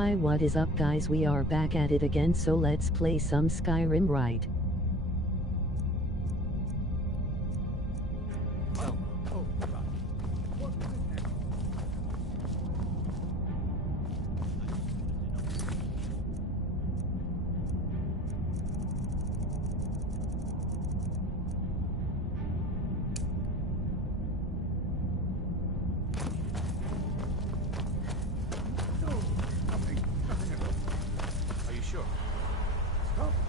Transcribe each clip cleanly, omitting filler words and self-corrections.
Hi, what is up guys, we are back at it again, so let's play some Skyrim, right?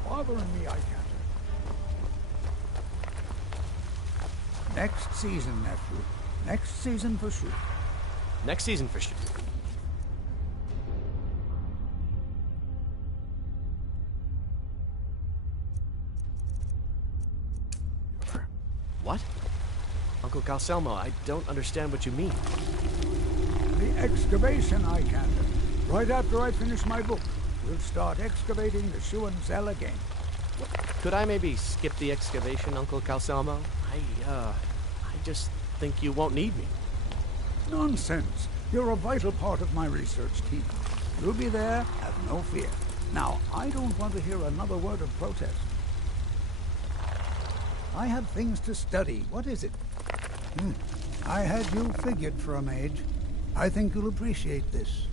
Bothering me, I can't. Next season, nephew. Next season for sure. Next season for sure. What? Uncle Calselmo, I don't understand what you mean. The excavation, I can't. Right after I finish my book, we'll start excavating the Shoe and Zell again. Could I maybe skip the excavation, Uncle Calselmo? I just think you won't need me. Nonsense. You're a vital part of my research team. You'll be there, have no fear. Now, I don't want to hear another word of protest. I have things to study. What is it? I had you figured for a mage. I think you'll appreciate this.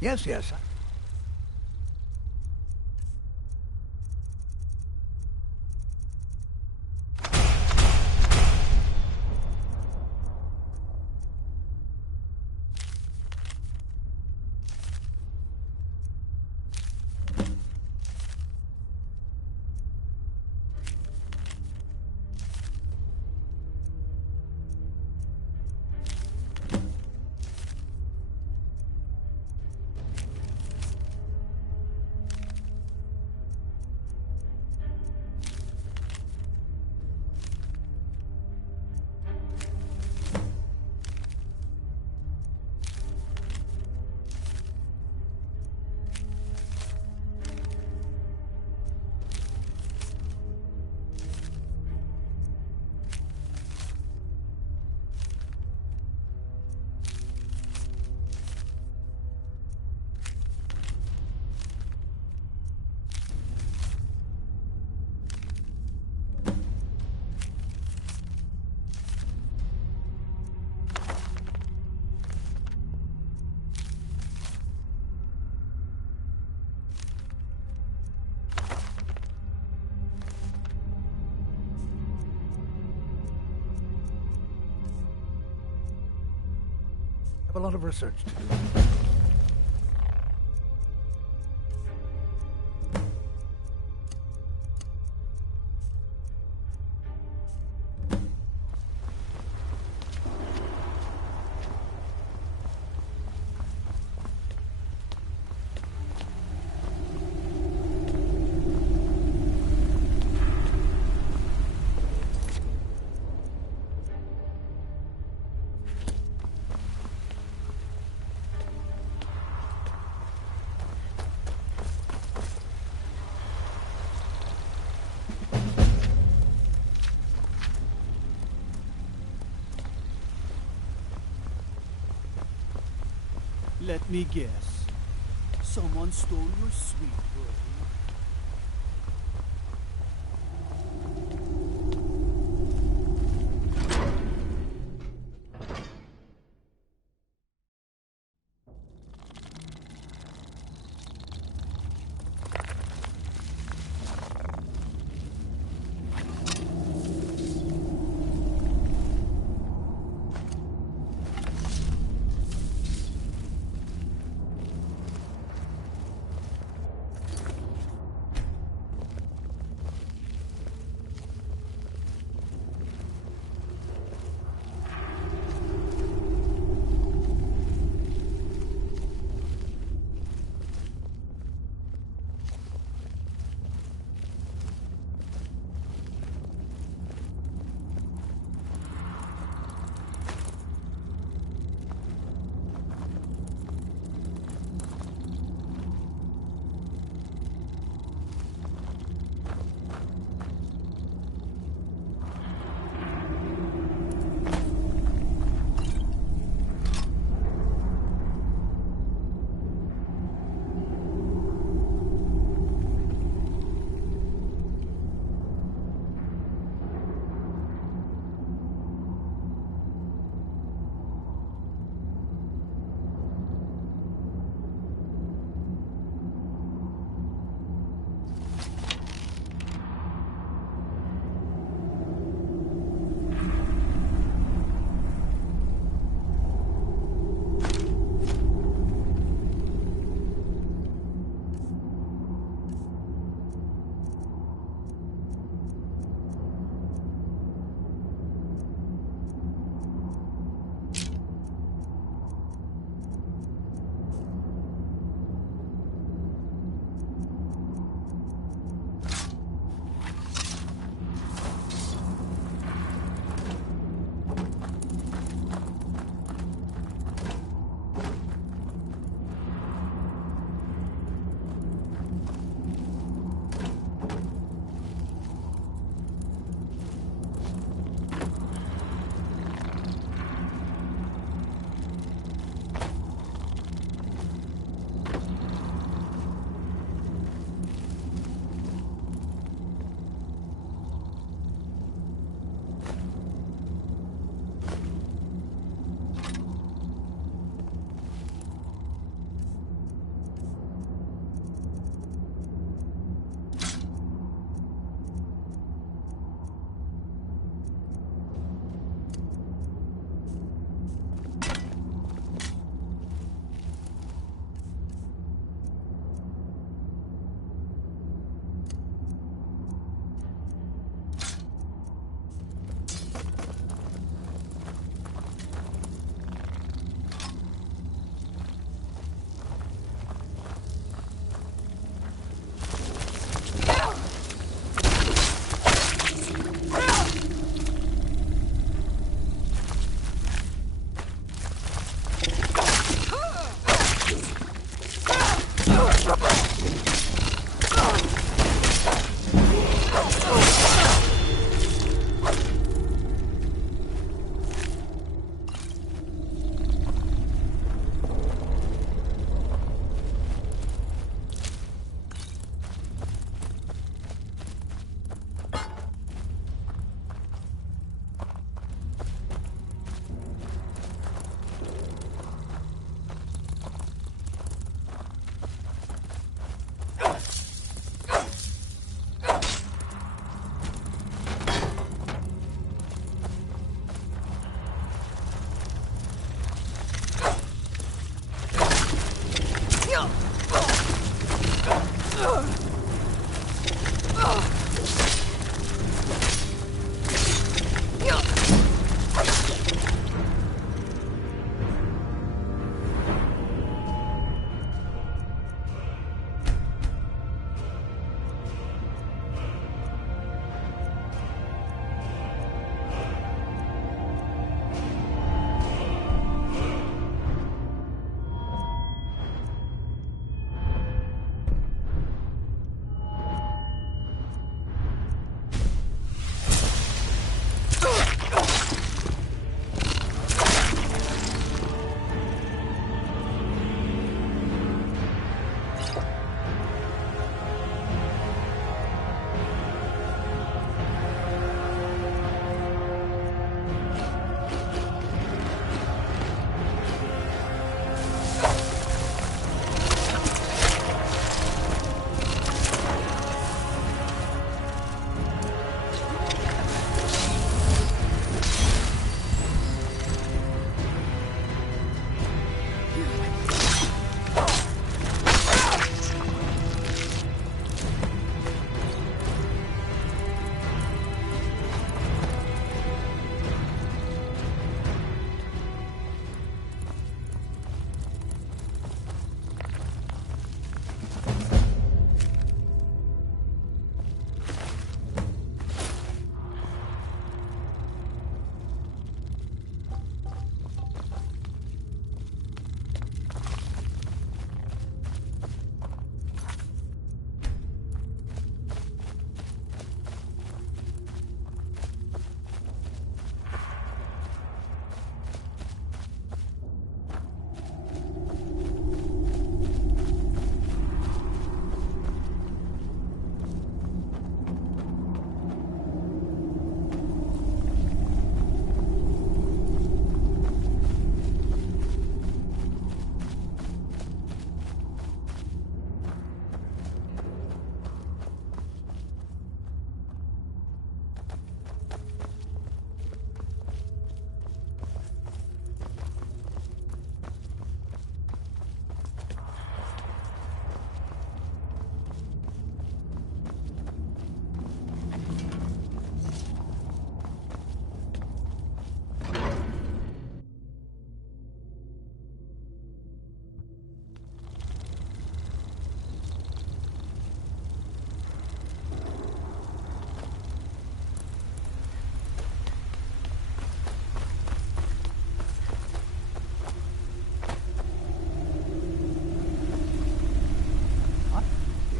Yes. have a lot of research to do. Let me guess. Someone stole your sweet brain.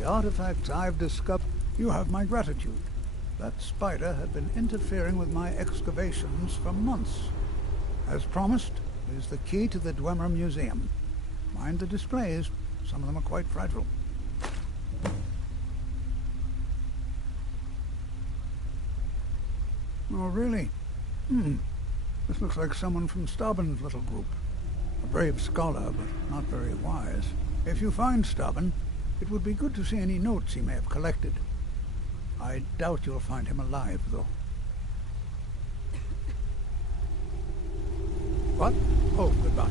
artifacts I've discovered, you have my gratitude. That spider had been interfering with my excavations for months. As promised, is the key to the Dwemer Museum. Mind the displays. Some of them are quite fragile. Oh, really? This looks like someone from Stauben's little group. A brave scholar, but not very wise. If you find Stauben, it would be good to see any notes he may have collected. I doubt you'll find him alive, though. What? Oh, goodbye.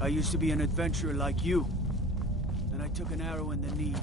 I used to be an adventurer like you. Then I took an arrow in the knee.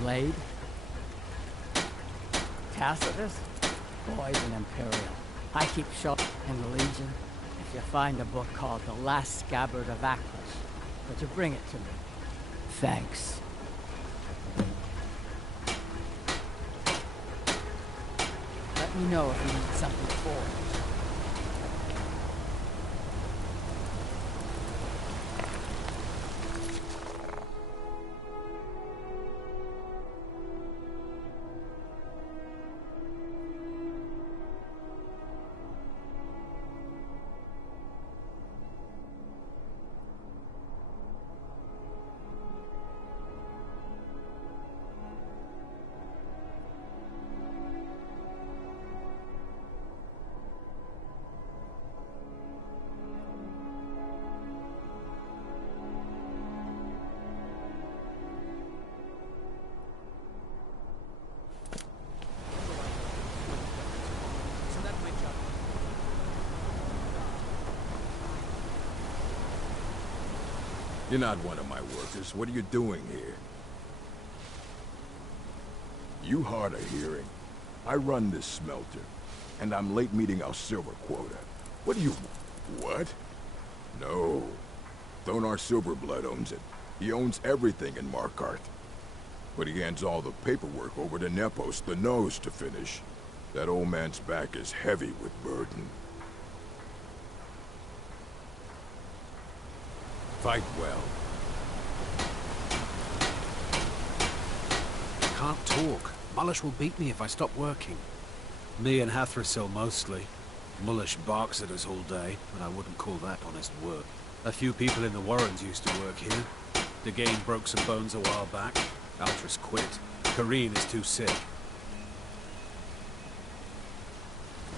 Blade? Tacitus? Boys in Imperial. I keep shop in the Legion. If you find a book called The Last Scabbard of Aklish, would you bring it to me? Thanks. Let me know if you need something for it. You're not one of my workers. What are you doing here? You hard of hearing. I run this smelter, and I'm late meeting our silver quota. What do you... What? No. Thonar Silverblood owns it. He owns everything in Markarth. But he hands all the paperwork over to Nepos, the nose, to finish. That old man's back is heavy with burden. Fight well. Can't talk. Mullish will beat me if I stop working. Me and Hathrasil mostly. Mullish barks at us all day, but I wouldn't call that honest work. A few people in the Warrens used to work here. Degane broke some bones a while back. Altris quit. Kareen is too sick.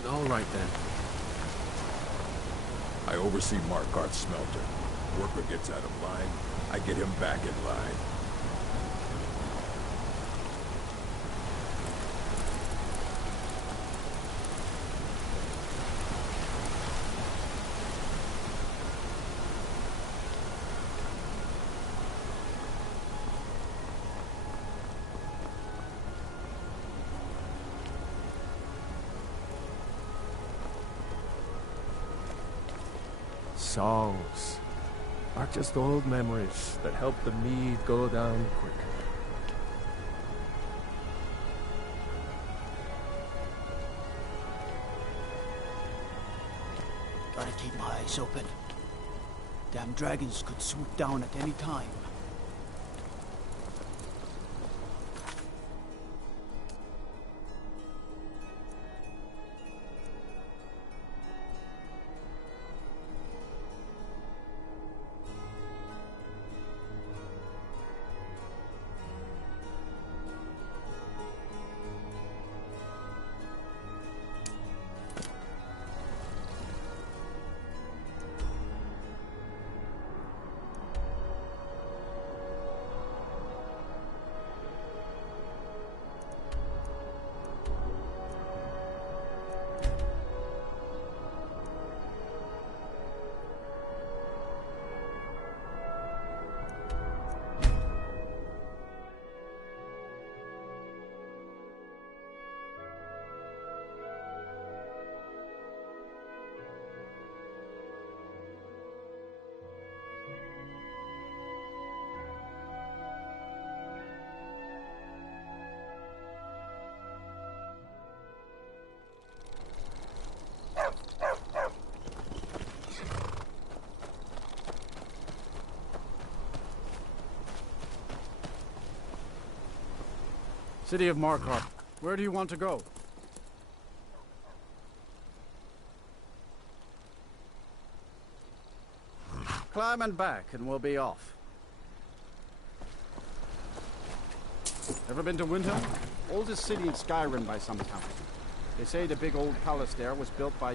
All right, then. I oversee Markarth's smelter. Worker gets out of line, I get him back in line. Songs are just old memories that help the mead go down quicker. Gotta keep my eyes open. Damn dragons could swoop down at any time. City of Markarth, where do you want to go? Climb and back, and we'll be off. Ever been to Windhelm? Oldest city in Skyrim by some count. They say the big old palace there was built by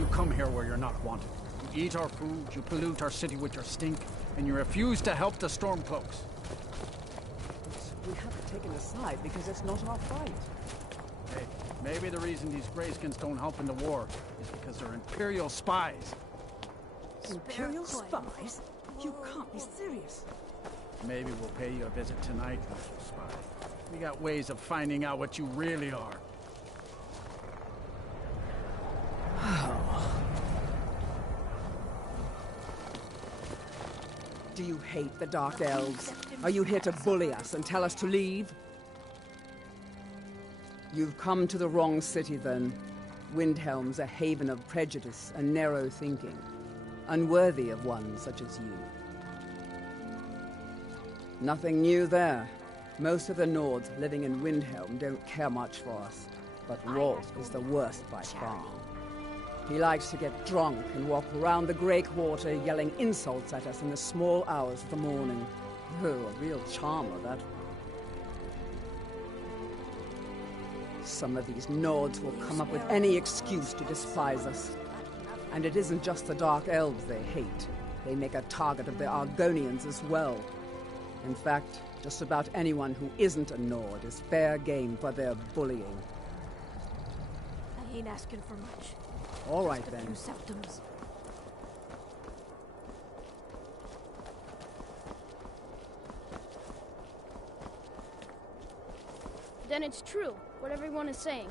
You come here where you're not wanted. You eat our food, you pollute our city with your stink, and you refuse to help the Stormcloaks. We haven't taken a side because it's not our fight. Hey, maybe the reason these Greyskins don't help in the war is because they're Imperial spies. Imperial spies? You can't be serious. Maybe we'll pay you a visit tonight, little spy. We got ways of finding out what you really are. Do you hate the Dark Elves? Are you here to bully us and tell us to leave? You've come to the wrong city, then. Windhelm's a haven of prejudice and narrow thinking, unworthy of one such as you. Nothing new there. Most of the Nords living in Windhelm don't care much for us, but Rolf is the worst by far. He likes to get drunk and walk around the Grey Quarter yelling insults at us in the small hours of the morning. Oh, a real charmer, that one. Some of these Nords will come up with any excuse to despise us. And it isn't just the Dark Elves they hate. They make a target of the Argonians as well. In fact, just about anyone who isn't a Nord is fair game for their bullying. I ain't asking for much. All right, just a then. few septums. Then it's true, what everyone is saying.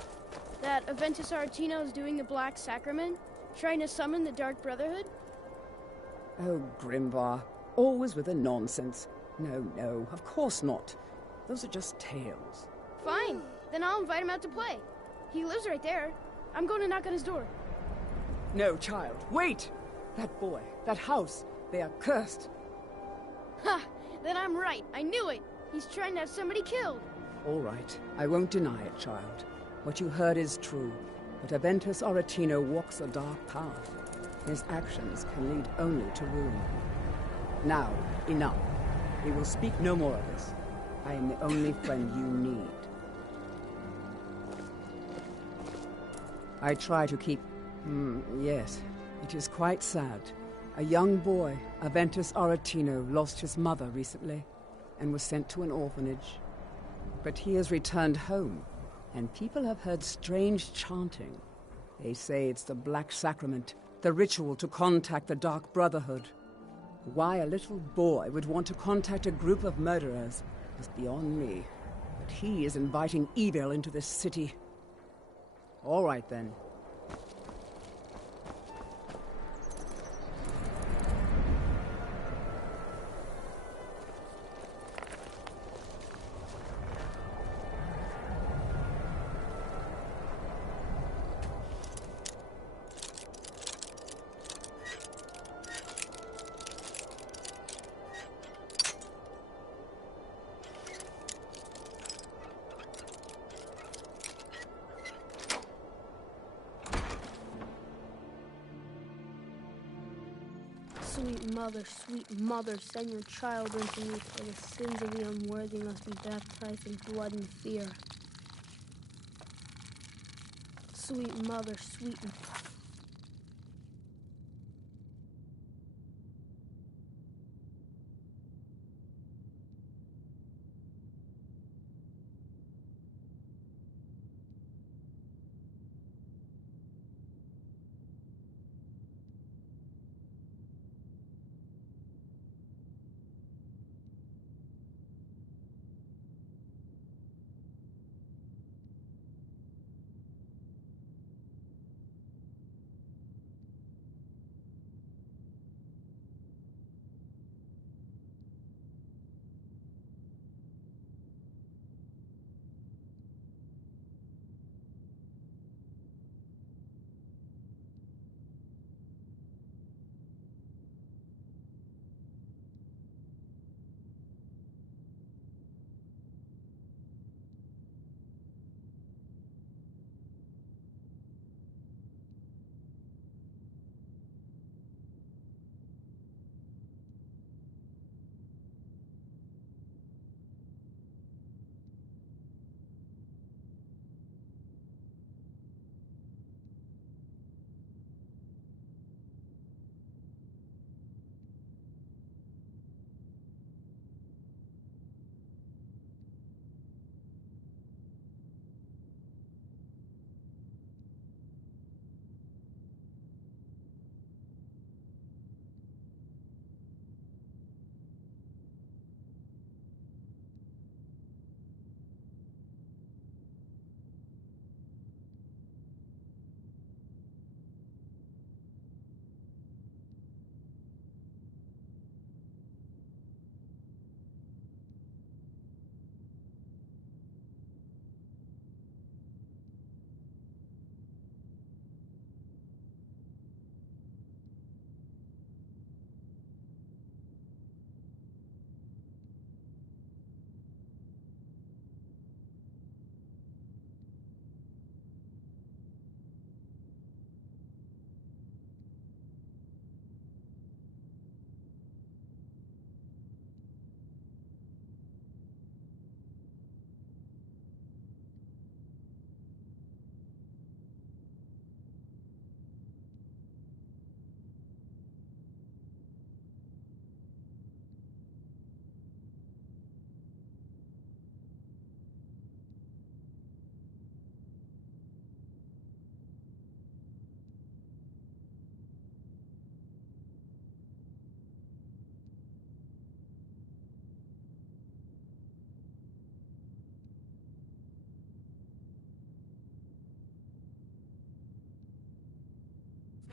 That Aventus Aretino is doing the Black Sacrament, trying to summon the Dark Brotherhood? Oh, Grimvar, always with the nonsense. No, of course not. Those are just tales. Fine, then I'll invite him out to play. He lives right there. I'm going to knock on his door. No, child, wait! That boy, that house, they are cursed. Ha! Then I'm right. I knew it. He's trying to have somebody killed. All right, I won't deny it, child. What you heard is true, but Aventus Aretino walks a dark path. His actions can lead only to ruin. Now, enough. We will speak no more of this. I am the only friend you need. I try to keep... yes, it is quite sad. A young boy, Aventus Aretino, lost his mother recently and was sent to an orphanage. But he has returned home, and people have heard strange chanting. They say it's the Black Sacrament, the ritual to contact the Dark Brotherhood. Why a little boy would want to contact a group of murderers is beyond me. But he is inviting evil into this city. All right, then. Sweet mother, send your child unto me, for the sins of the unworthy must be baptized in blood and fear. Sweet mother, sweet...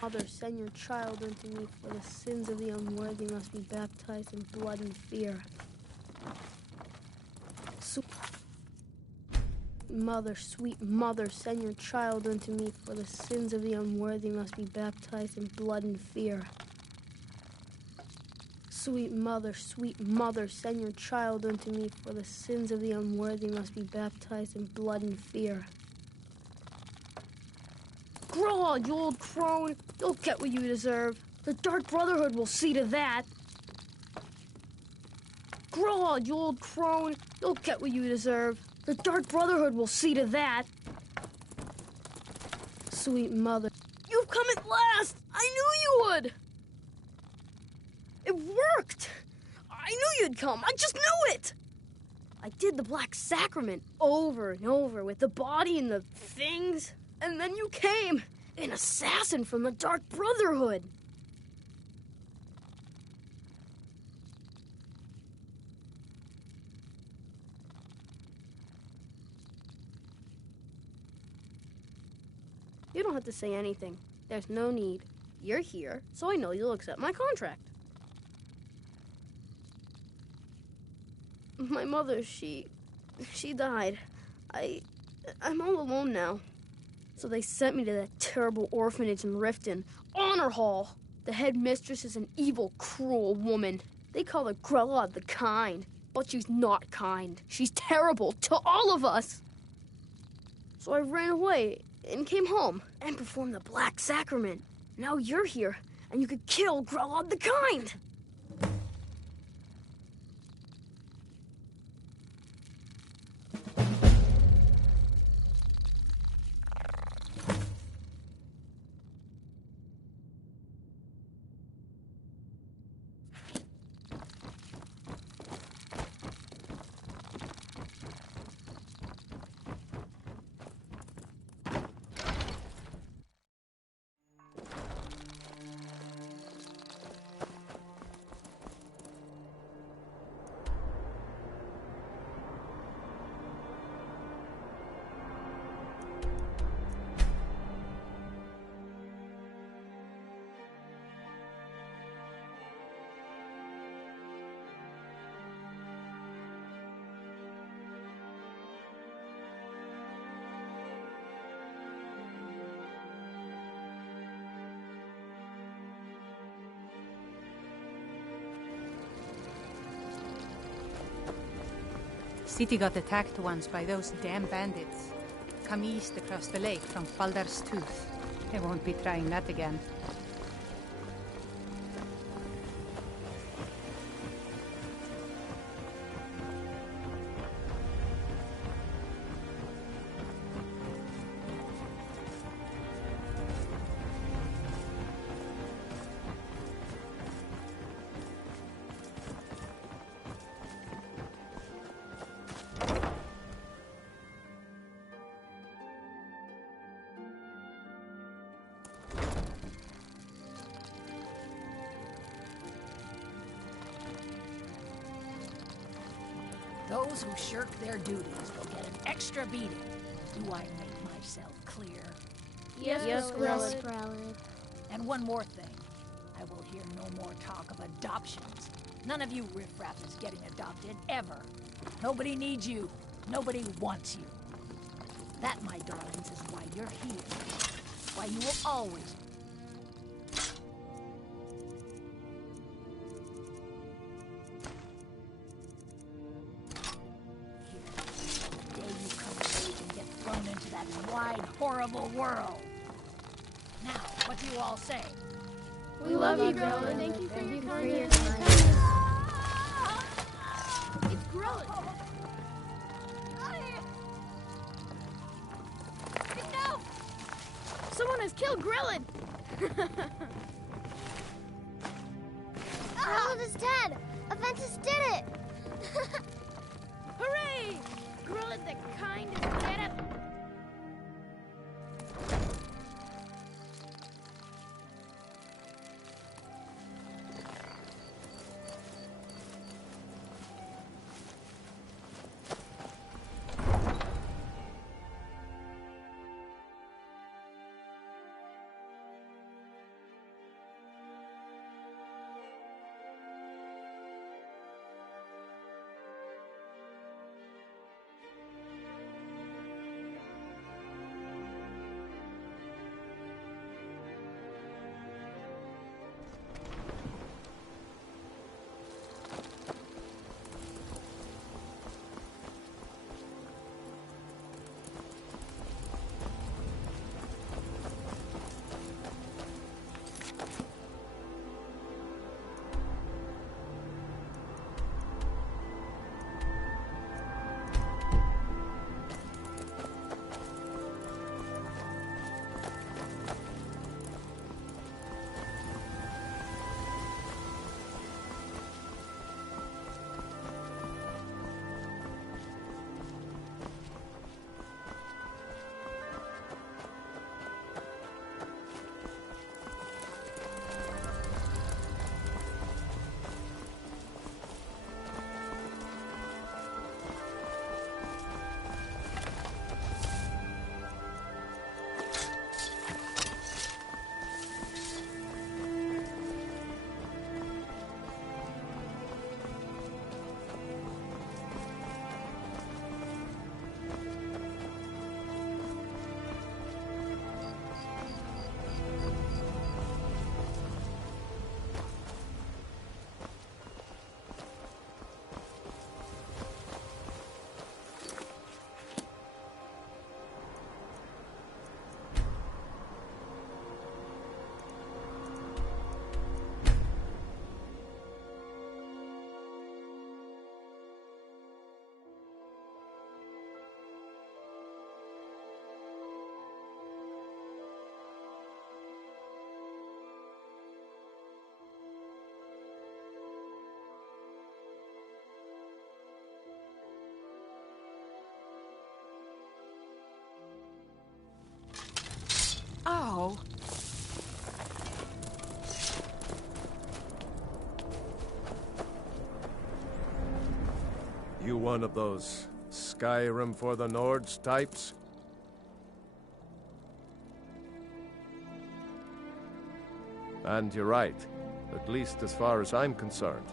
Mother, send your child unto me, for the sins of the unworthy must be baptized in blood and fear. Mother, sweet mother, send your child unto me, for the sins of the unworthy must be baptized in blood and fear. Sweet mother, send your child unto me, for the sins of the unworthy must be baptized in blood and fear. Grow on, you old crone. You'll get what you deserve. The Dark Brotherhood will see to that. Grow on, you old crone. You'll get what you deserve. The Dark Brotherhood will see to that. Sweet mother. You've come at last! I knew you would! It worked! I knew you'd come. I just knew it! I did the Black Sacrament over and over with the body and the things. And then you came, an assassin from the Dark Brotherhood. You don't have to say anything. There's no need. You're here, so I know you'll accept my contract. My mother, she died. I'm all alone now. So they sent me to that terrible orphanage in Riften, Honor Hall. The headmistress is an evil, cruel woman. They call her Grella the Kind, but she's not kind. She's terrible to all of us. So I ran away and came home and performed the Black Sacrament. Now you're here, and you could kill Grella the Kind. City got attacked once by those damn bandits. Come east across the lake from Baldur's Tooth. They won't be trying that again. Those who shirk their duties will get an extra beating. Do I make myself clear? Yes, Grelid. And one more thing. I will hear no more talk of adoptions. None of you riffraff is getting adopted, ever. Nobody needs you. Nobody wants you. That, my darlings, is why you're here. Why you will always wide, horrible world. Now, what do you all say? We love you, Grelin. Thank you for your kindness. It's Grelin. No! Someone has killed Grelin. Grelin is dead. Aventus did it. Hooray! Grelin the Kind is dead. Oh. You one of those Skyrim for the Nords types? And you're right, at least as far as I'm concerned.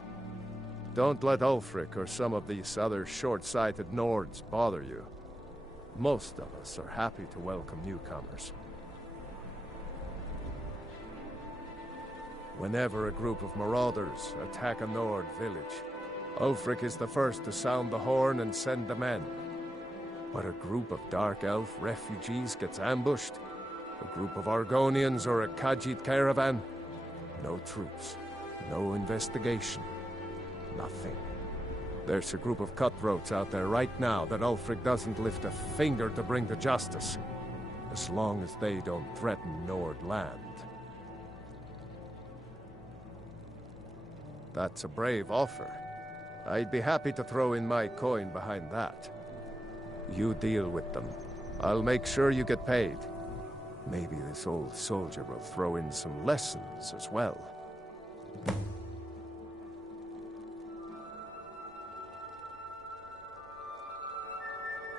Don't let Ulfric or some of these other short-sighted Nords bother you. Most of us are happy to welcome newcomers. Whenever a group of marauders attack a Nord village, Ulfric is the first to sound the horn and send the men. But a group of Dark Elf refugees gets ambushed, a group of Argonians or a Khajiit caravan, no troops, no investigation, nothing. There's a group of cutthroats out there right now that Ulfric doesn't lift a finger to bring to justice, as long as they don't threaten Nord land. That's a brave offer. I'd be happy to throw in my coin behind that. You deal with them. I'll make sure you get paid. Maybe this old soldier will throw in some lessons as well.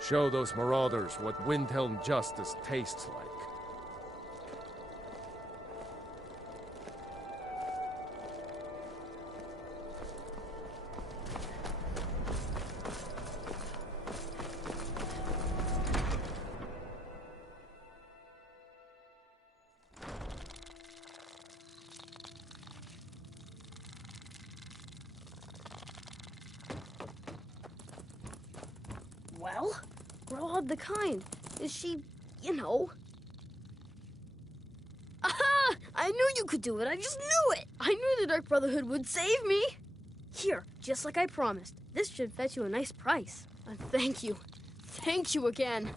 Show those marauders what Windhelm justice tastes like. Well, we're all of the kind. Is she, you know... Aha! I knew you could do it. I just knew it. I knew the Dark Brotherhood would save me. Here, just like I promised. This should fetch you a nice price. And thank you. Thank you again.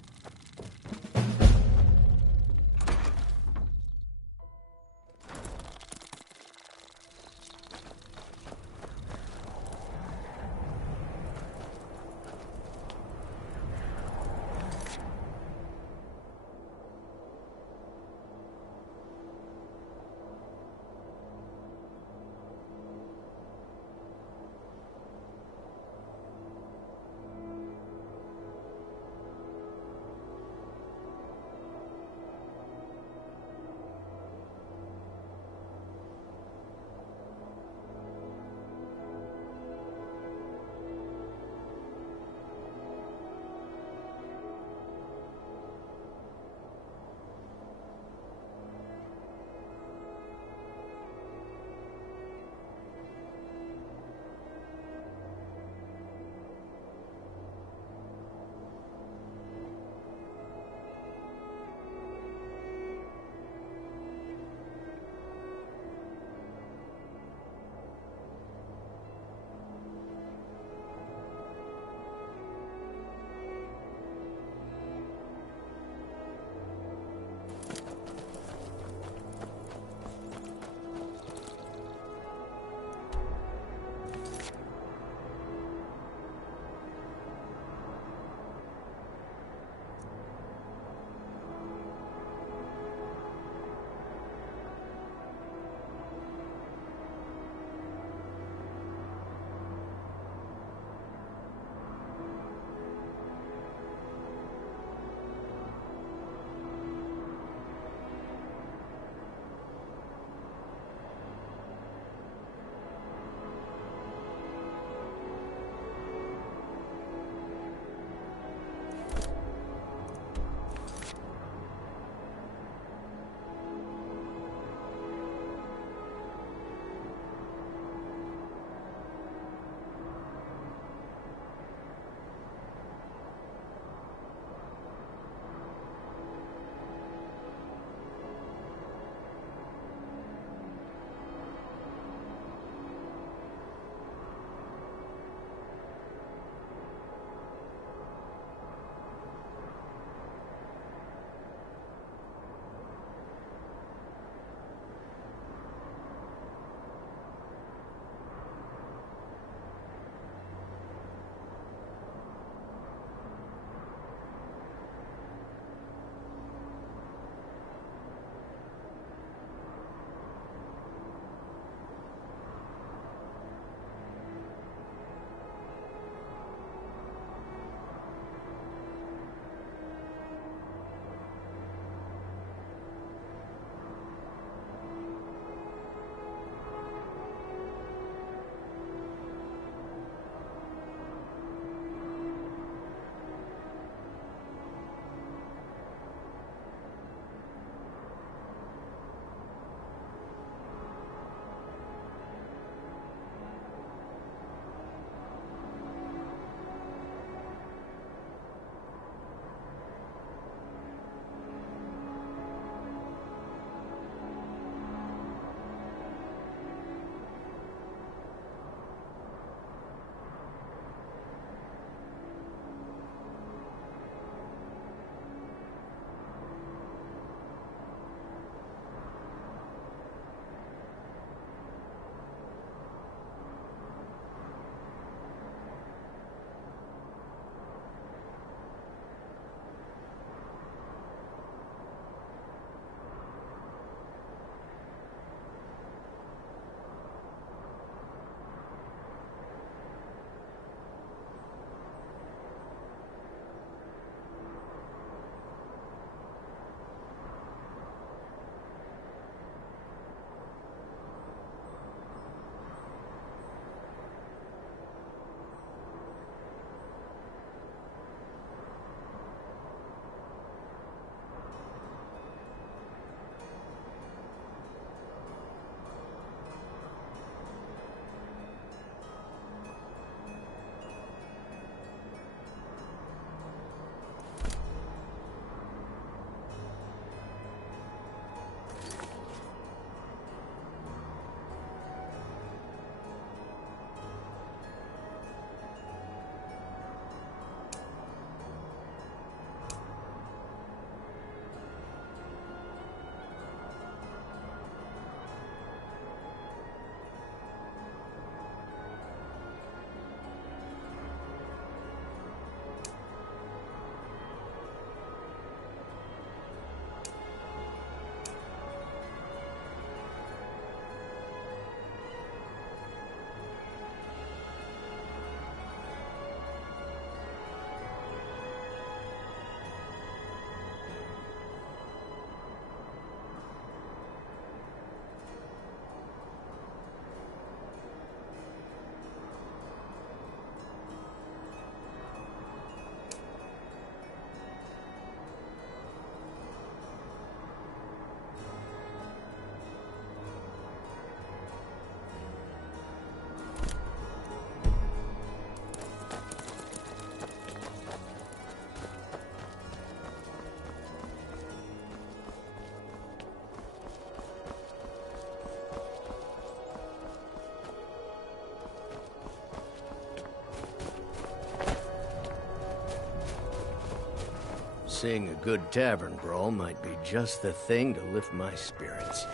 seeing a good tavern brawl might be just the thing to lift my spirits.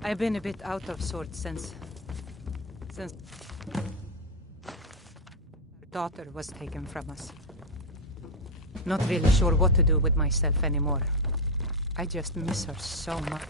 I've been a bit out of sorts since our daughter was taken from us. Not really sure what to do with myself anymore. I just miss her so much.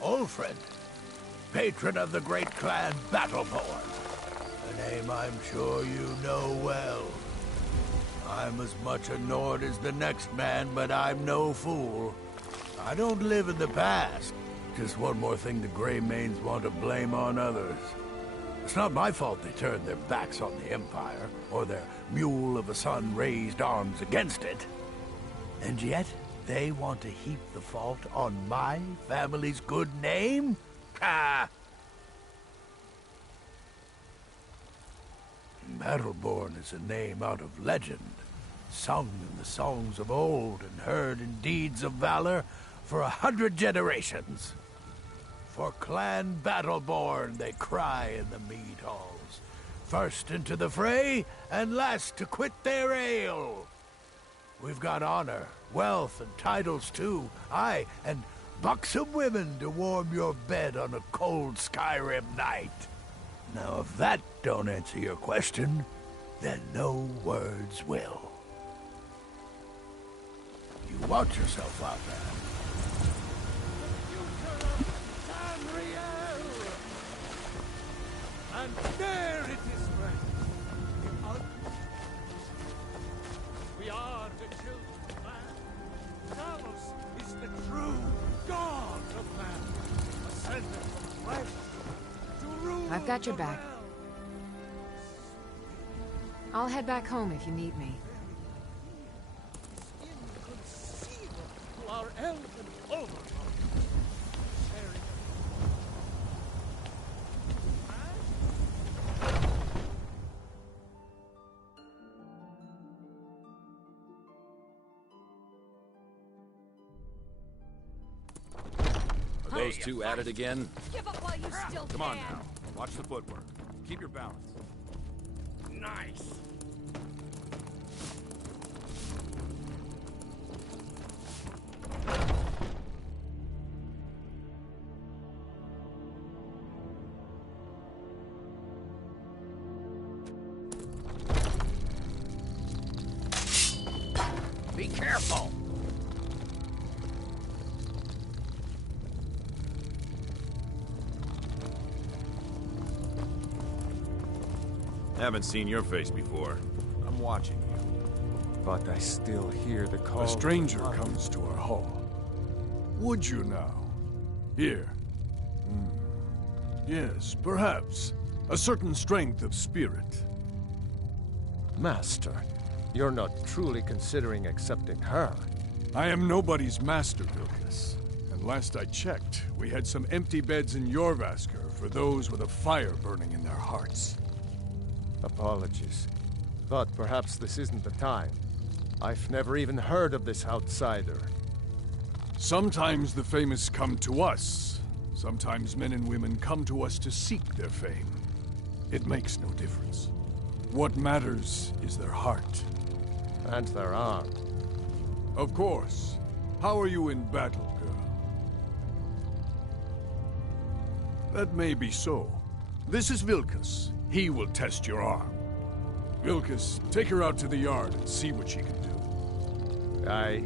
Old friend, patron of the great clan Battleborn. A name I'm sure you know well. I'm as much a Nord as the next man, but I'm no fool. I don't live in the past. Just one more thing the Greymanes want to blame on others. It's not my fault they turned their backs on the Empire, or their mule of a son raised arms against it. And yet, they want to heap the fault on my family's good name? Ha! Battleborn is a name out of legend, sung in the songs of old and heard in deeds of valor for 100 generations. For Clan Battleborn they cry in the mead halls, first into the fray and last to quit their ale. We've got honor, wealth, and titles too. Aye, and buxom women to warm your bed on a cold Skyrim night. Now, if that don't answer your question, then no words will. You watch yourself out there. And there it is, friend. We are the children of man. Talos is the true God of man, ascended from flesh to rule. I've got your back. I'll head back home if you need me. Inconceivable to our elven overlord. Those two at it again? Give up while you still Come on now. Watch the footwork. Keep your balance. Nice. Be careful. Haven't seen your face before. I'm watching you. But I still hear the call. A stranger comes to our hall. Would you now? Here. Yes, perhaps. A certain strength of spirit. Master, you're not truly considering accepting her. I am nobody's master, Vilkas. And last I checked, we had some empty beds in Jorvaskr for those with a fire burning in their hearts. Apologies. But perhaps this isn't the time. I've never even heard of this outsider. Sometimes the famous come to us. Sometimes men and women come to us to seek their fame. It makes no difference. What matters is their heart. And their arm. Of course. How are you in battle, girl? That may be so. This is Vilkas. He will test your arm. Vilkas, take her out to the yard and see what she can do. Aye.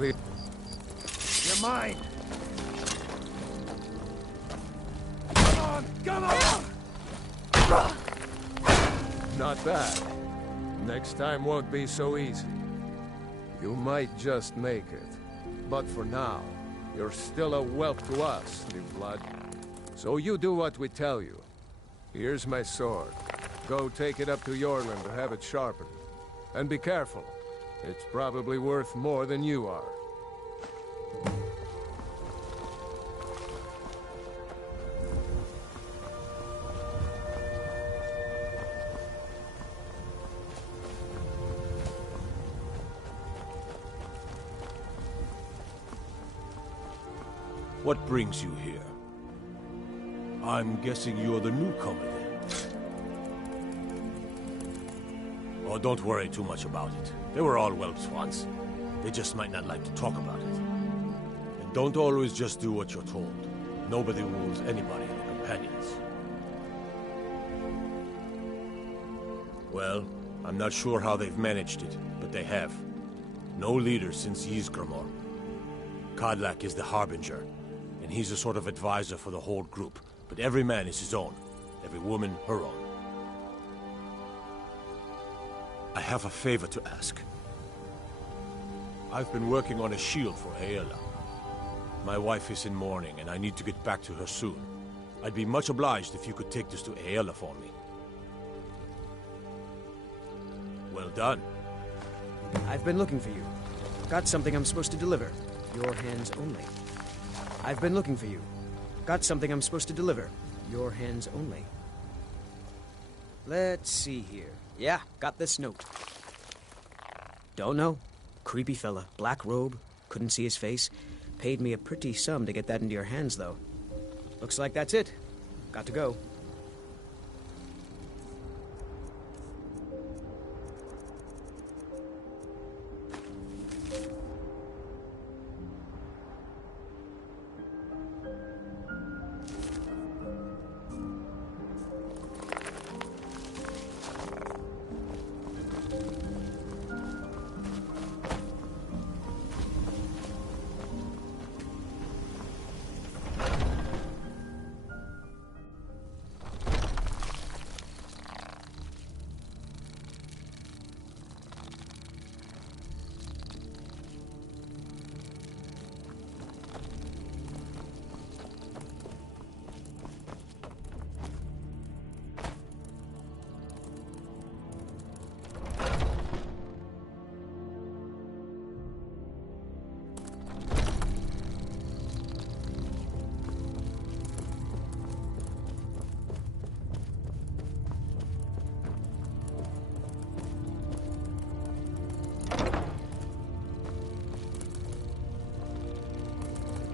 You're mine. Come on, come on! Not bad. Next time won't be so easy. You might just make it. But for now, you're still a whelp to us, new blood. So you do what we tell you. Here's my sword. Go take it up to Yorland to have it sharpened. And be careful. It's probably worth more than you are. What brings you here? I'm guessing you're the newcomer then. Oh, don't worry too much about it. They were all whelps once. They just might not like to talk about it. And don't always just do what you're told. Nobody rules anybody in the companions. Well, I'm not sure how they've managed it, but they have. No leader since Ysgramor. Kodlak is the Harbinger, and he's a sort of advisor for the whole group. But every man is his own. Every woman, her own. I have a favor to ask. I've been working on a shield for Aela. My wife is in mourning, and I need to get back to her soon. I'd be much obliged if you could take this to Aela for me. Well done. I've been looking for you. Got something I'm supposed to deliver. Your hands only. I've been looking for you. Got something I'm supposed to deliver. Your hands only. Let's see here. Yeah, got this note. Don't know. Creepy fella. Black robe. Couldn't see his face. Paid me a pretty sum to get that into your hands, though. Looks like that's it. Got to go.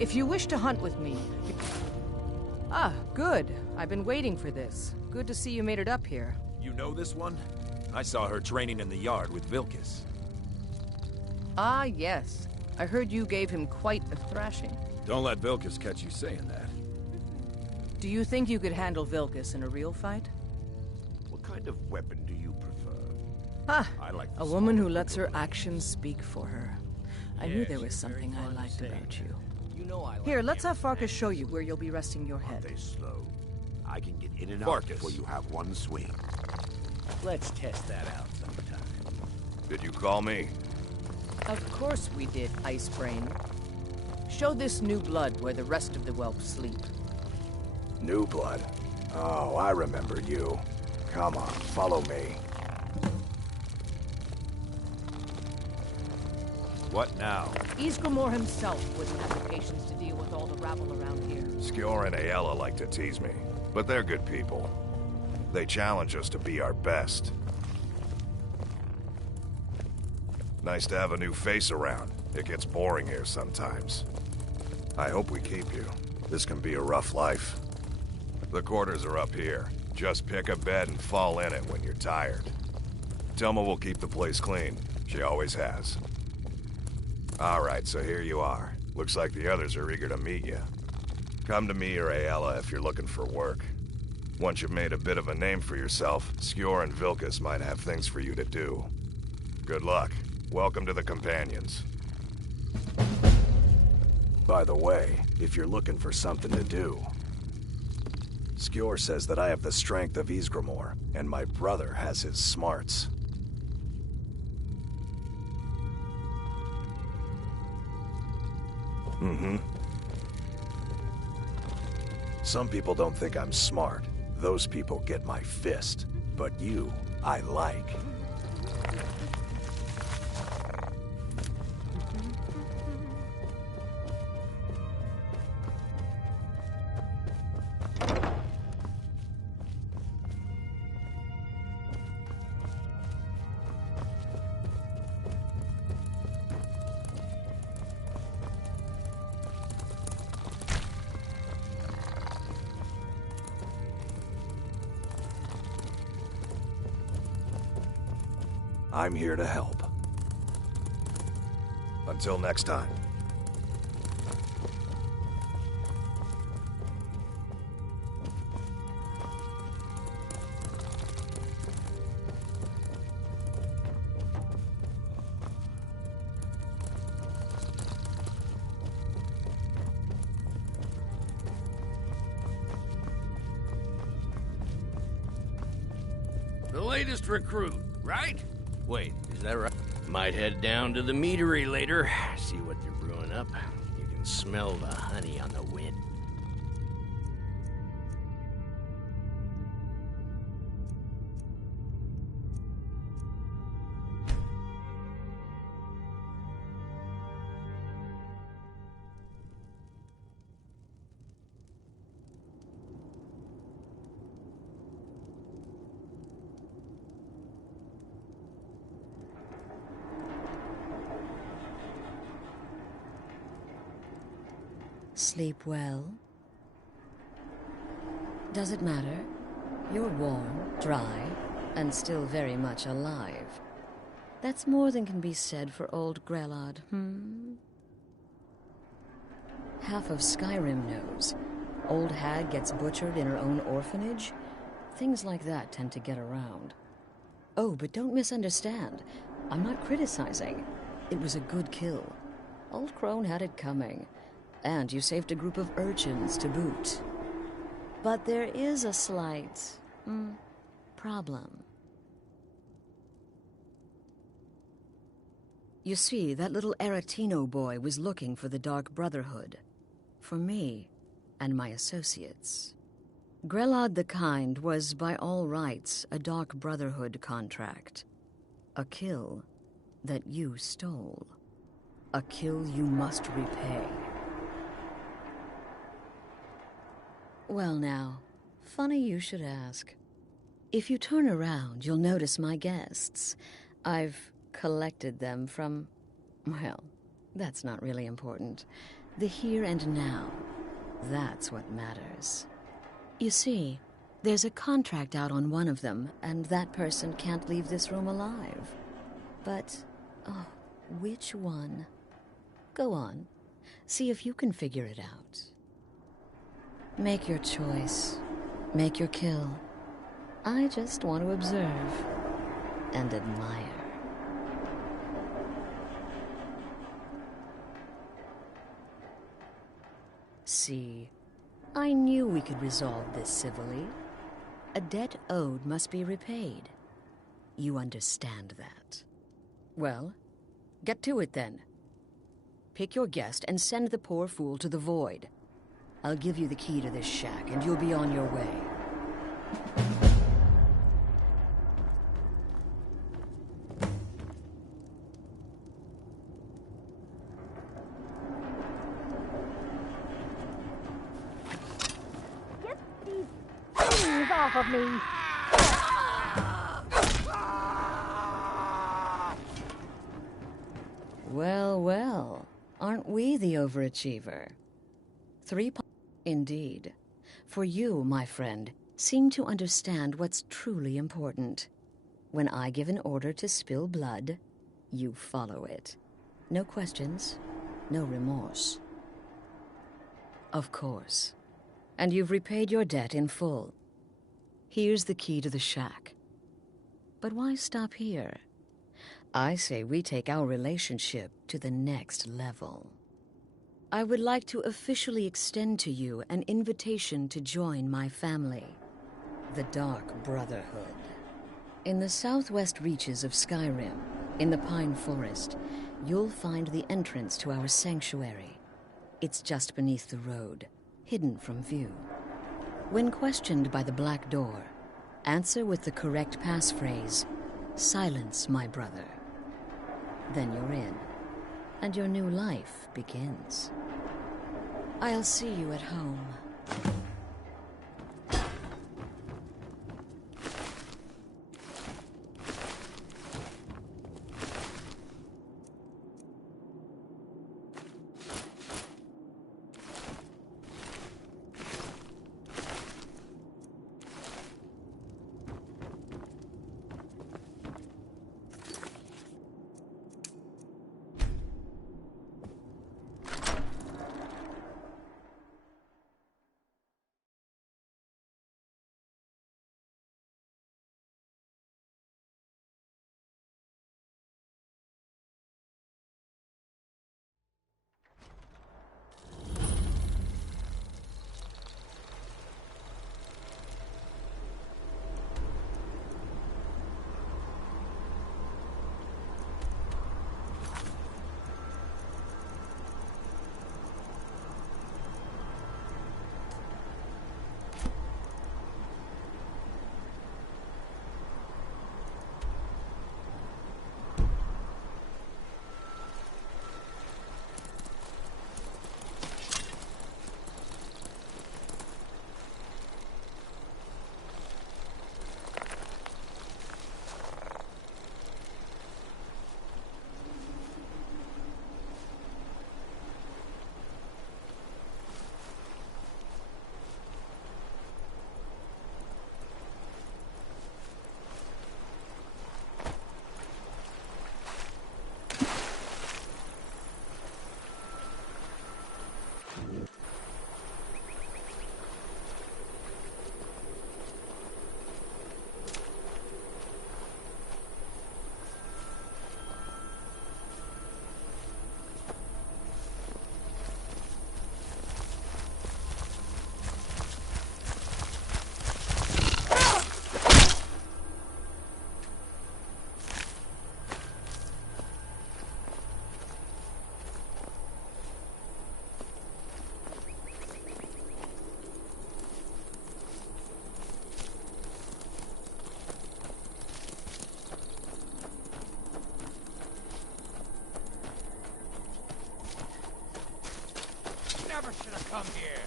If you wish to hunt with me... Ah, good. I've been waiting for this. Good to see you made it up here. You know this one? I saw her training in the yard with Vilkas. Ah, yes. I heard you gave him quite a thrashing. Don't let Vilkas catch you saying that. Do you think you could handle Vilkas in a real fight? What kind of weapon do you prefer? Ah, I like a woman who lets her actions speak for her. I knew there was something I liked about you. You know I like Here, let's have Farkas show you where you'll be resting your head. They slow. I can get in and out Farkas. before you have one swing. Let's test that out sometime. Did you call me? Of course we did, Ice Brain. Show this new blood where the rest of the whelps sleep. New blood. Oh, I remember you. Come on, follow me. What now? Ysgramor himself wouldn't have the patience to deal with all the rabble around here. Skjor and Ayala like to tease me, but they're good people. They challenge us to be our best. Nice to have a new face around. It gets boring here sometimes. I hope we keep you. This can be a rough life. The quarters are up here. Just pick a bed and fall in it when you're tired. Telma will keep the place clean. She always has. Alright, so here you are. Looks like the others are eager to meet you. Come to me or Ayala if you're looking for work. Once you've made a bit of a name for yourself, Skjor and Vilkas might have things for you to do. Good luck. Welcome to the Companions. By the way, if you're looking for something to do, Skjor says that I have the strength of Ysgramor, and my brother has his smarts. Mm-hmm. Some people don't think I'm smart. Those people get my fist. But you, I like. I'm here to help. Until next time. The latest recruit, right? Wait, is that right? Might head down to the meadery later, see what they're brewing up. You can smell the honey on the wind. Sleep well? Does it matter? You're warm, dry, and still very much alive. That's more than can be said for old Grelod, Half of Skyrim knows. Old hag gets butchered in her own orphanage. Things like that tend to get around. Oh, but don't misunderstand. I'm not criticizing. It was a good kill. Old Crone had it coming. And you saved a group of urchins to boot. But there is a slight, problem. You see, that little Aretino boy was looking for the Dark Brotherhood. For me and my associates. Grelod the Kind was, by all rights, a Dark Brotherhood contract. A kill that you stole. A kill you must repay. Well now, funny you should ask. If you turn around, you'll notice my guests. I've collected them from, well, that's not really important. The here and now, that's what matters. You see, there's a contract out on one of them, and that person can't leave this room alive. But, oh, which one? Go on, see if you can figure it out. Make your choice. Make your kill. I just want to observe and admire. See, I knew we could resolve this civilly. A debt owed must be repaid. You understand that. Well, get to it then. Pick your guest and send the poor fool to the void. I'll give you the key to this shack and you'll be on your way. Get these things off of me! Well, well, aren't we the overachiever? Indeed. For you, my friend, seem to understand what's truly important. When I give an order to spill blood, you follow it. No questions, no remorse. Of course. And you've repaid your debt in full. Here's the key to the shack. But why stop here? I say we take our relationship to the next level. I would like to officially extend to you an invitation to join my family, the Dark Brotherhood. In the southwest reaches of Skyrim, in the Pine Forest, you'll find the entrance to our sanctuary. It's just beneath the road, hidden from view. When questioned by the Black Door, answer with the correct passphrase, "Silence, my brother." Then you're in, and your new life begins. I'll see you at home. Never should have come here.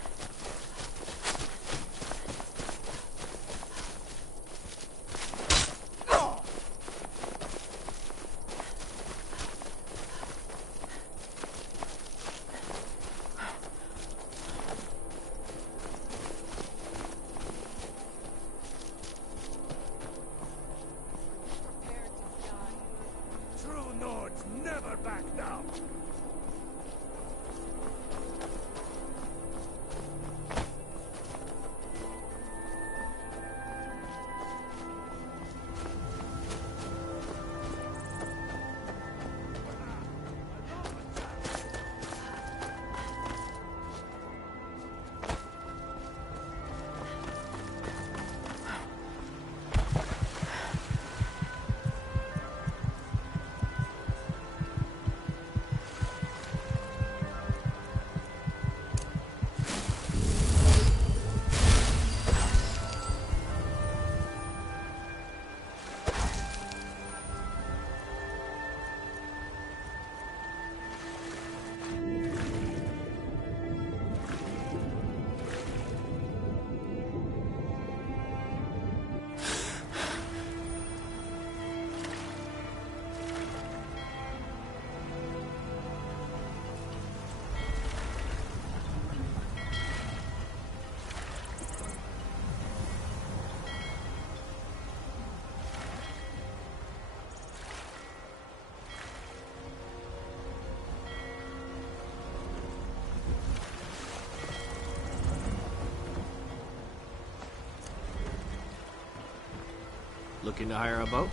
True Nords never back down. Looking to hire a boat?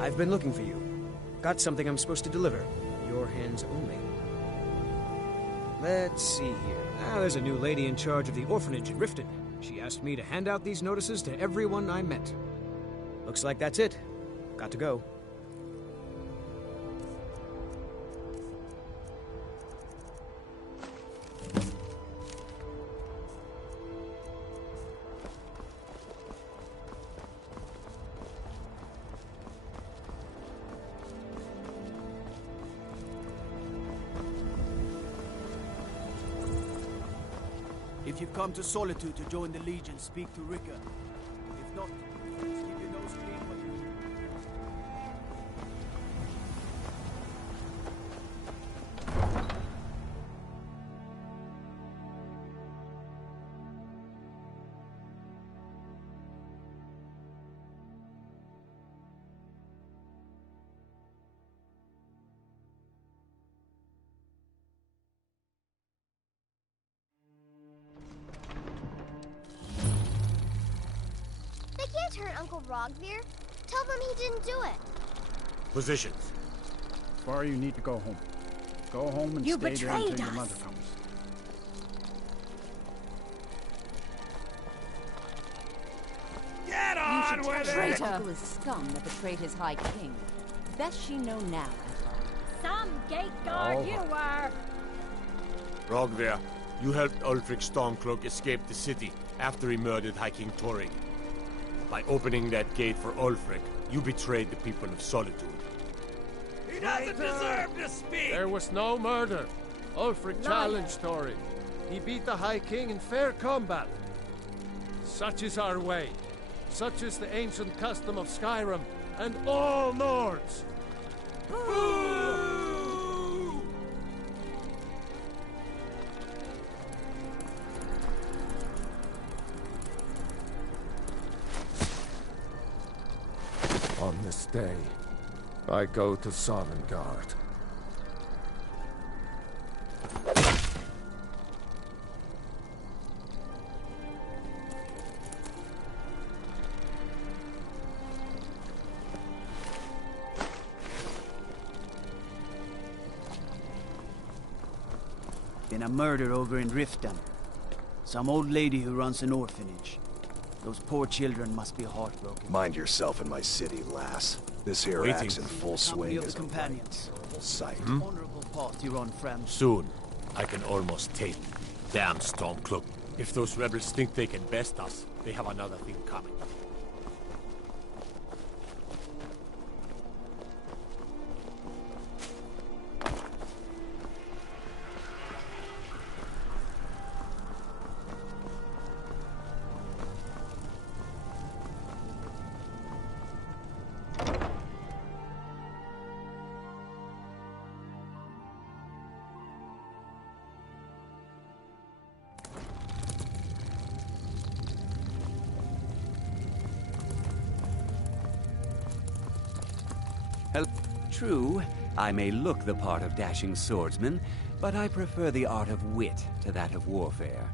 I've been looking for you. Got something I'm supposed to deliver. Your hands only. Let's see here. There's a new lady in charge of the orphanage in Riften. She asked me to hand out these notices to everyone I met. Looks like that's it. Got to go. If you've come to Solitude to join the Legion, speak to Rika. If not, just keep your nose clean when you're here. They can't hurt Uncle Rogvir. Tell them he didn't do it. Positions. Far you need to go home. Go home and You stay there until betrayed your us. mother comes. Get You on should with tell it! her uncle is scum that betrayed his High King. Best she know now, Some gate guard you are! Rogvir, you helped Ulfric Stormcloak escape the city after he murdered High King Thorin. By opening that gate for Ulfric, you betrayed the people of Solitude. He doesn't deserve to speak! There was no murder. Ulfric Liar. challenged Thorin. He beat the High King in fair combat. Such is our way. Such is the ancient custom of Skyrim and all Nords. On this day, I go to Sovngarde. Been a murder over in Riften. Some old lady who runs an orphanage. Those poor children must be heartbroken. Mind yourself in my city, lass. This here Waiting. axe in full swing Company of is the a companions. terrible sight. Honorable path you're on, friend. Soon, I can almost taste. Damn Stormcloak. If those rebels think they can best us, they have another thing coming. True, I may look the part of dashing swordsman, but I prefer the art of wit to that of warfare.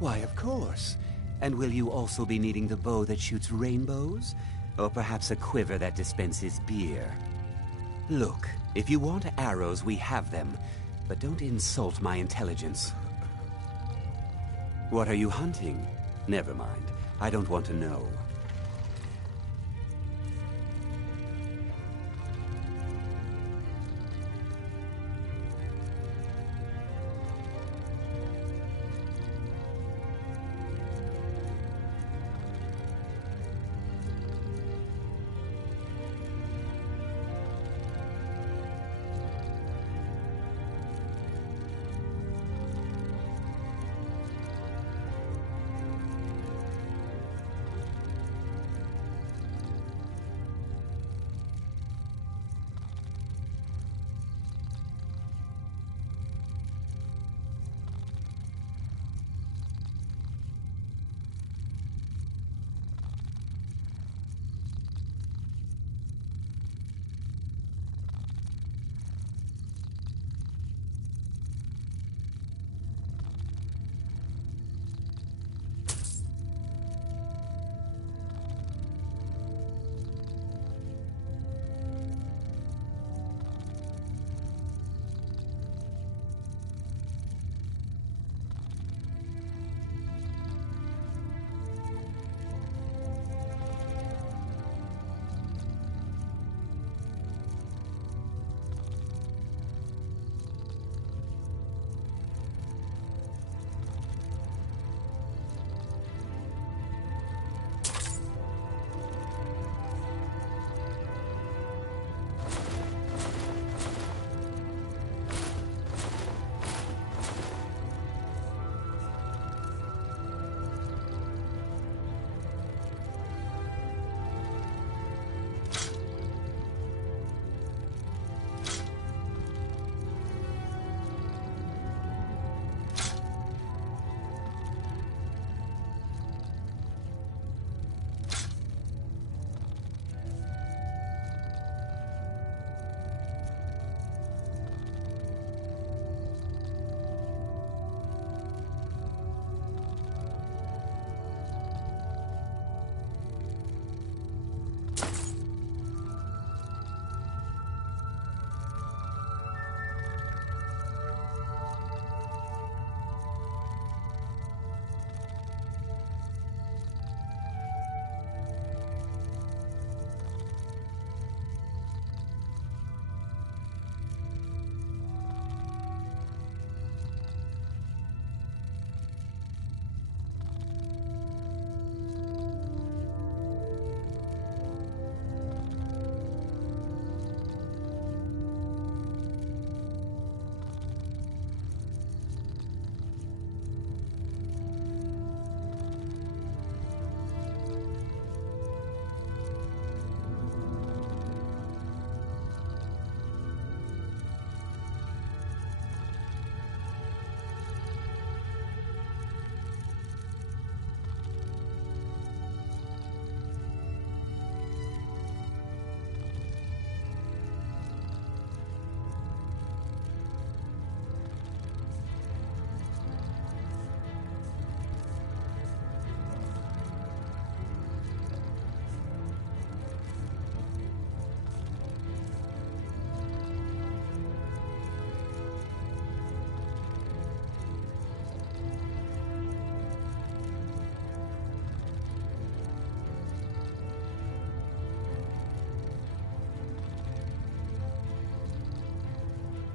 Why, of course. And will you also be needing the bow that shoots rainbows? Or perhaps a quiver that dispenses beer? Look, if you want arrows, we have them. But don't insult my intelligence. What are you hunting? Never mind. I don't want to know.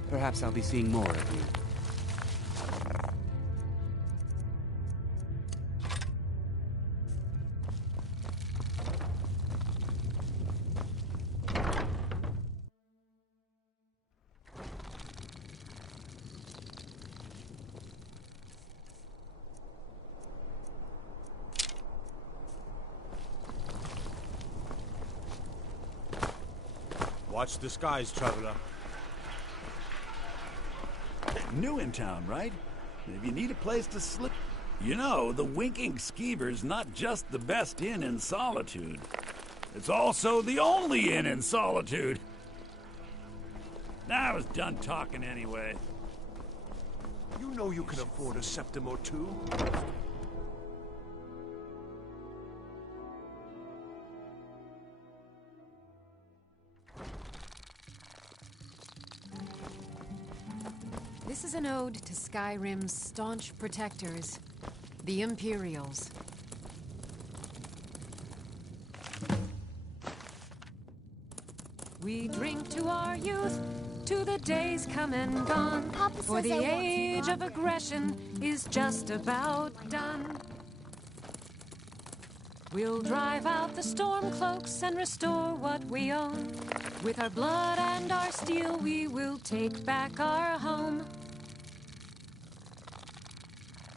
Perhaps I'll be seeing more of you. Watch the skies, traveler. New in town, right? If you need a place to sleep... You know, the Winking Skeever's not just the best inn in Solitude. It's also the only inn in Solitude. I was done talking anyway. You know you can afford a septim or two. This is an ode to Skyrim's staunch protectors. The Imperials. We drink to our youth, to the days come and gone. For the age of aggression is just about done. We'll drive out the storm cloaks and restore what we own. With our blood and our steel, we will take back our home.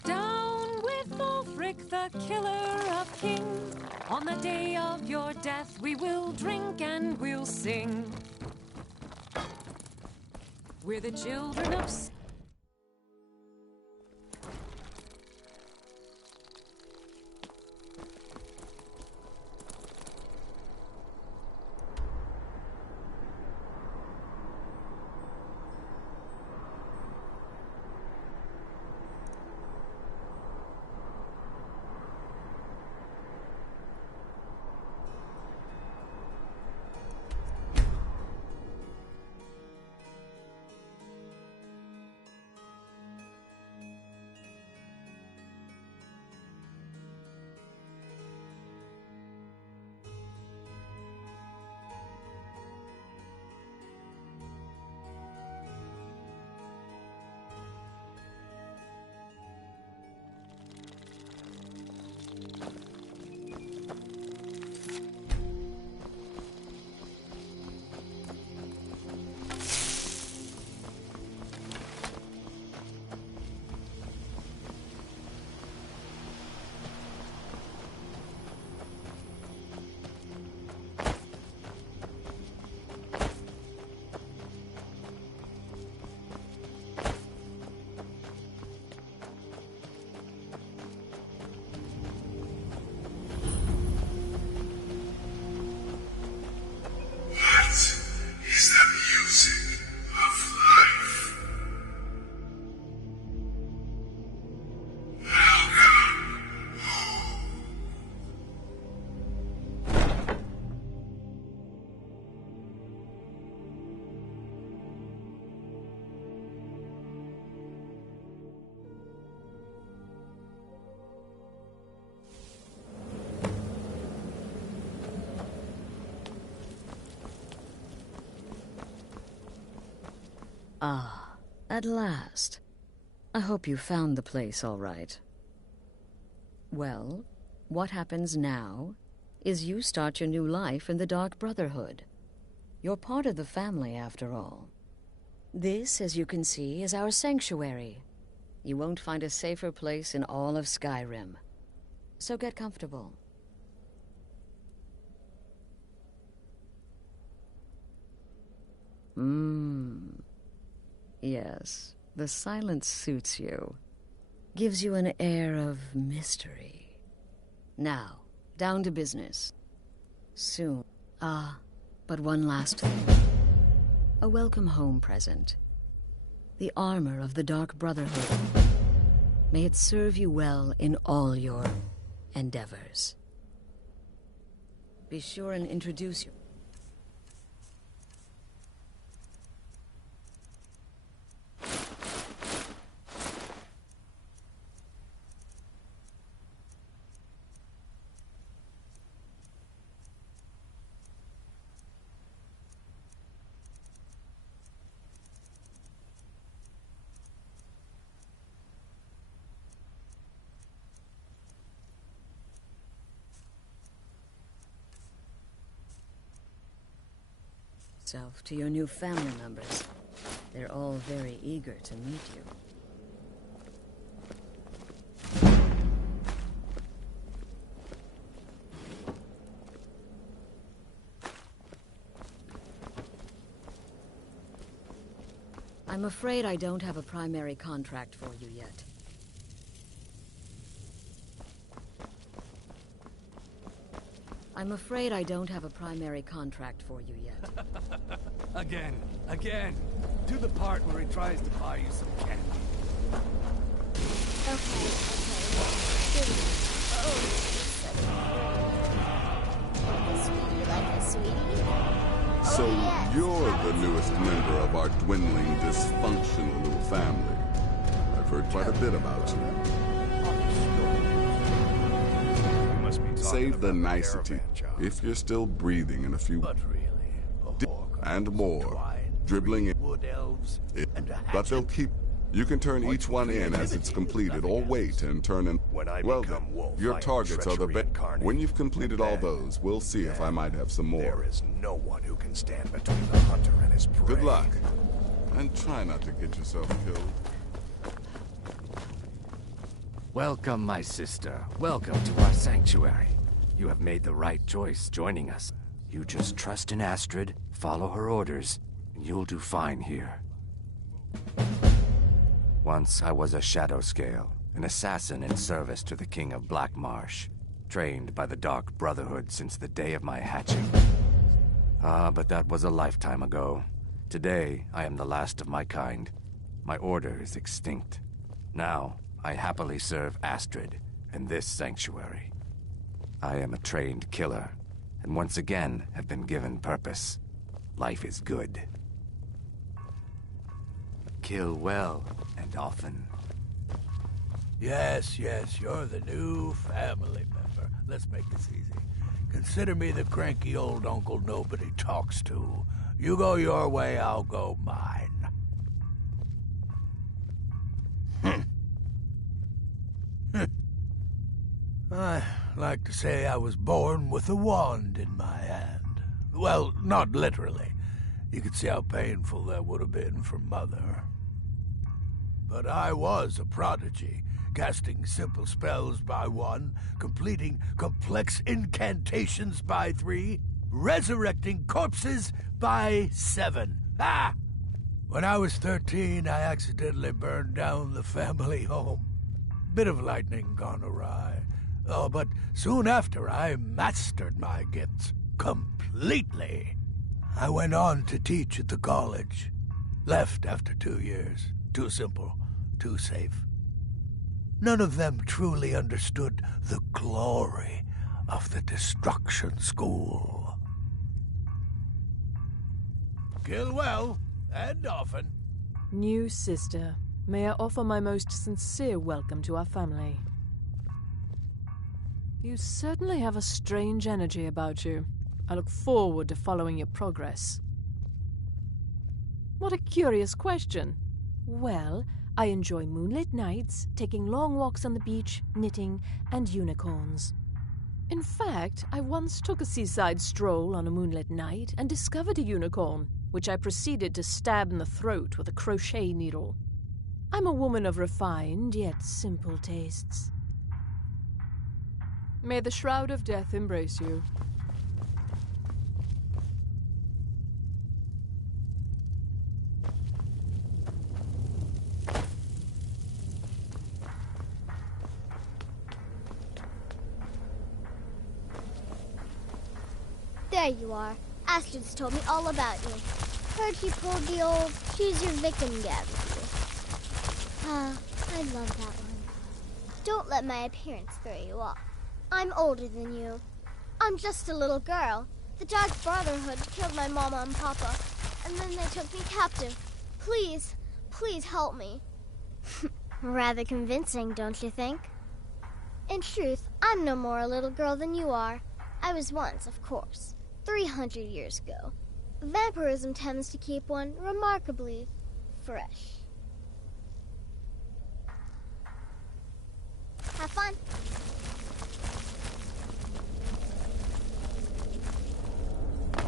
Down with Ulfric, the killer of kings. On the day of your death, we will drink and we'll sing. We're the children of... Ah, at last. I hope you found the place all right. Well, what happens now is you start your new life in the Dark Brotherhood. You're part of the family, after all. This, as you can see, is our sanctuary. You won't find a safer place in all of Skyrim. So get comfortable. Yes, the silence suits you. Gives you an air of mystery. Now, down to business. Soon. But one last thing. A welcome home present. The armor of the Dark Brotherhood. May it serve you well in all your endeavors. Be sure and introduce you. Yourself to your new family members. They're all very eager to meet you. I'm afraid I don't have a primary contract for you yet. I'm afraid I don't have a primary contract for you yet. Again. Do the part where he tries to buy you some candy. Okay. Oh, sweetie, like a sweetie? So yes. You're the newest member of our dwindling, dysfunctional little family. I've heard quite a bit about you. save the nicety. If you're still breathing in a few... and more. Dribbling in... wood elves, and a But they'll keep... You can turn each one in as it's completed, or wait and turn in... Well then, your targets are the best. When you've completed all those, we'll see if I might have some more. There is no one who can stand between the hunter and his prey. Good luck. And try not to get yourself killed. Welcome, my sister. Welcome to our sanctuary. You have made the right choice joining us. You just trust in Astrid, follow her orders, and you'll do fine here. Once I was a Shadow Scale, an assassin in service to the King of Black Marsh, trained by the Dark Brotherhood since the day of my hatching. But that was a lifetime ago. Today, I am the last of my kind. My order is extinct. Now, I happily serve Astrid and this sanctuary. I am a trained killer, and once again have been given purpose. Life is good. Kill well and often. Yes, you're the new family member. Let's make this easy. Consider me the cranky old uncle nobody talks to. You go your way, I'll go mine. I like to say I was born with a wand in my hand. Well, not literally. You could see how painful that would have been for Mother. But I was a prodigy, casting simple spells by 1, completing complex incantations by 3, resurrecting corpses by 7. Ah! When I was 13, I accidentally burned down the family home. Bit of lightning gone awry. Oh, but soon after, I mastered my gifts completely. I went on to teach at the college. Left after 2 years. Too simple, too safe. None of them truly understood the glory of the Destruction School. Kill well, and often. New sister, may I offer my most sincere welcome to our family. You certainly have a strange energy about you. I look forward to following your progress. What a curious question. Well, I enjoy moonlit nights, taking long walks on the beach, knitting, and unicorns. In fact, I once took a seaside stroll on a moonlit night and discovered a unicorn, which I proceeded to stab in the throat with a crochet needle. I'm a woman of refined yet simple tastes. May the Shroud of Death embrace you. There you are. Astrid's told me all about you. Heard he pulled the old choose your victim gab with you. Ah, I love that one. Don't let my appearance throw you off. I'm older than you. I'm just a little girl. The Dark Brotherhood killed my mama and papa, and then they took me captive. Please, please help me. Rather convincing, don't you think? In truth, I'm no more a little girl than you are. I was once, of course, 300 years ago. Vampirism tends to keep one remarkably fresh. Have fun.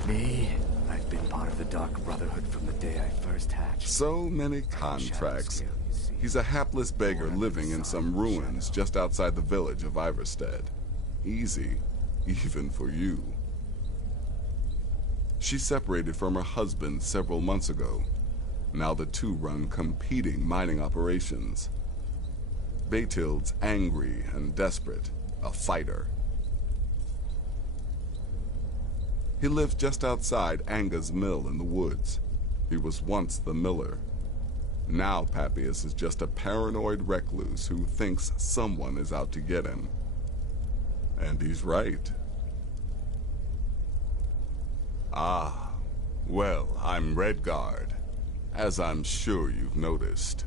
Me? I've been part of the Dark Brotherhood from the day I first hatched. So many contracts. He's a hapless beggar living in some ruins just outside the village of Iverstead. Easy, even for you. She separated from her husband several months ago. Now the two run competing mining operations. Baetild's angry and desperate, a fighter. He lives just outside Anga's mill in the woods. He was once the miller. Now Papias is just a paranoid recluse who thinks someone is out to get him. And he's right. Ah, well, I'm Redguard, as I'm sure you've noticed.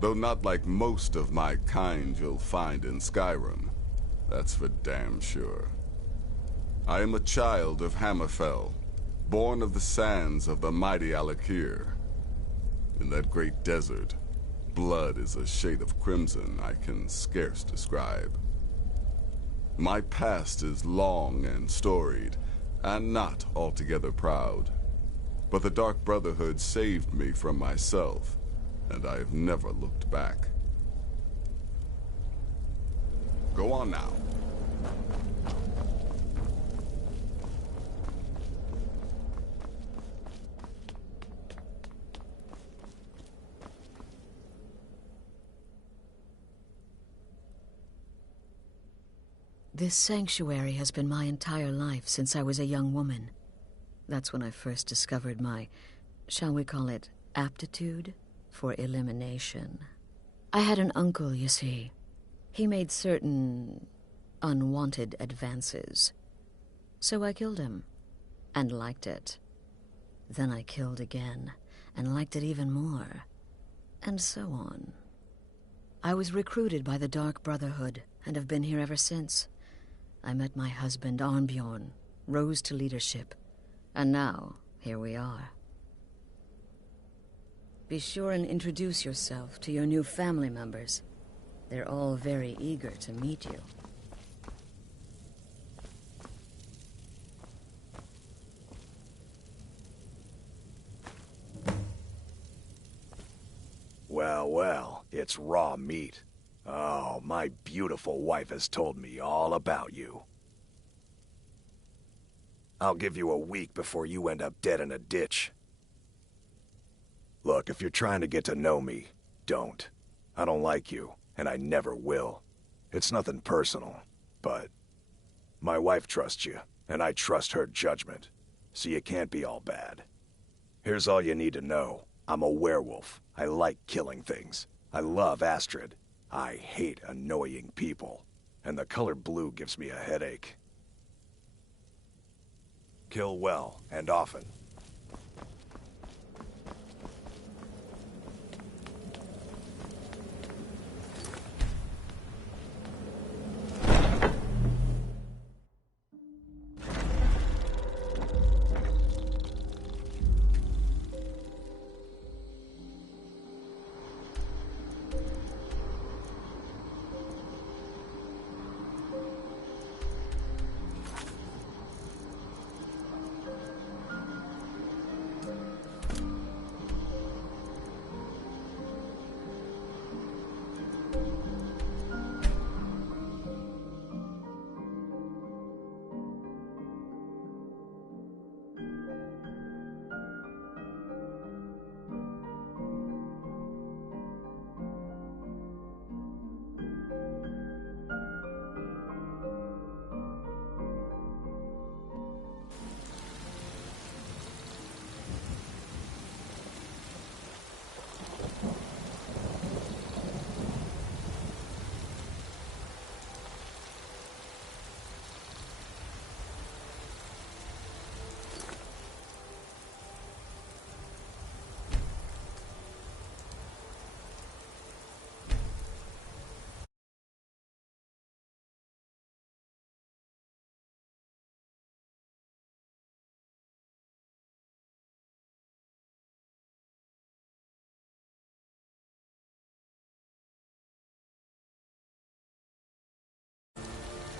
Though not like most of my kind you'll find in Skyrim. That's for damn sure. I am a child of Hammerfell, born of the sands of the mighty Alakir. In that great desert, blood is a shade of crimson I can scarce describe. My past is long and storied, and not altogether proud. But the Dark Brotherhood saved me from myself, and I have never looked back. Go on now. This sanctuary has been my entire life since I was a young woman. That's when I first discovered my, shall we call it, aptitude for elimination. I had an uncle, you see. He made certain unwanted advances. So I killed him, and liked it. Then I killed again, and liked it even more, and so on. I was recruited by the Dark Brotherhood, and have been here ever since. I met my husband, Arnbjorn, rose to leadership, and now, here we are. Be sure and introduce yourself to your new family members. They're all very eager to meet you. Well, well, it's raw meat. Oh, my beautiful wife has told me all about you. I'll give you a week before you end up dead in a ditch. Look, if you're trying to get to know me, don't. I don't like you, and I never will. It's nothing personal, but my wife trusts you, and I trust her judgment, so you can't be all bad. Here's all you need to know. I'm a werewolf. I like killing things. I love Astrid. I hate annoying people, and the color blue gives me a headache. Kill well and often.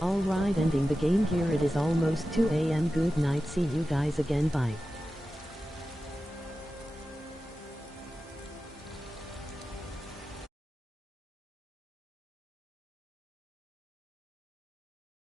Alright, ending the game here. It is almost 2 AM. Good night. See you guys again. Bye.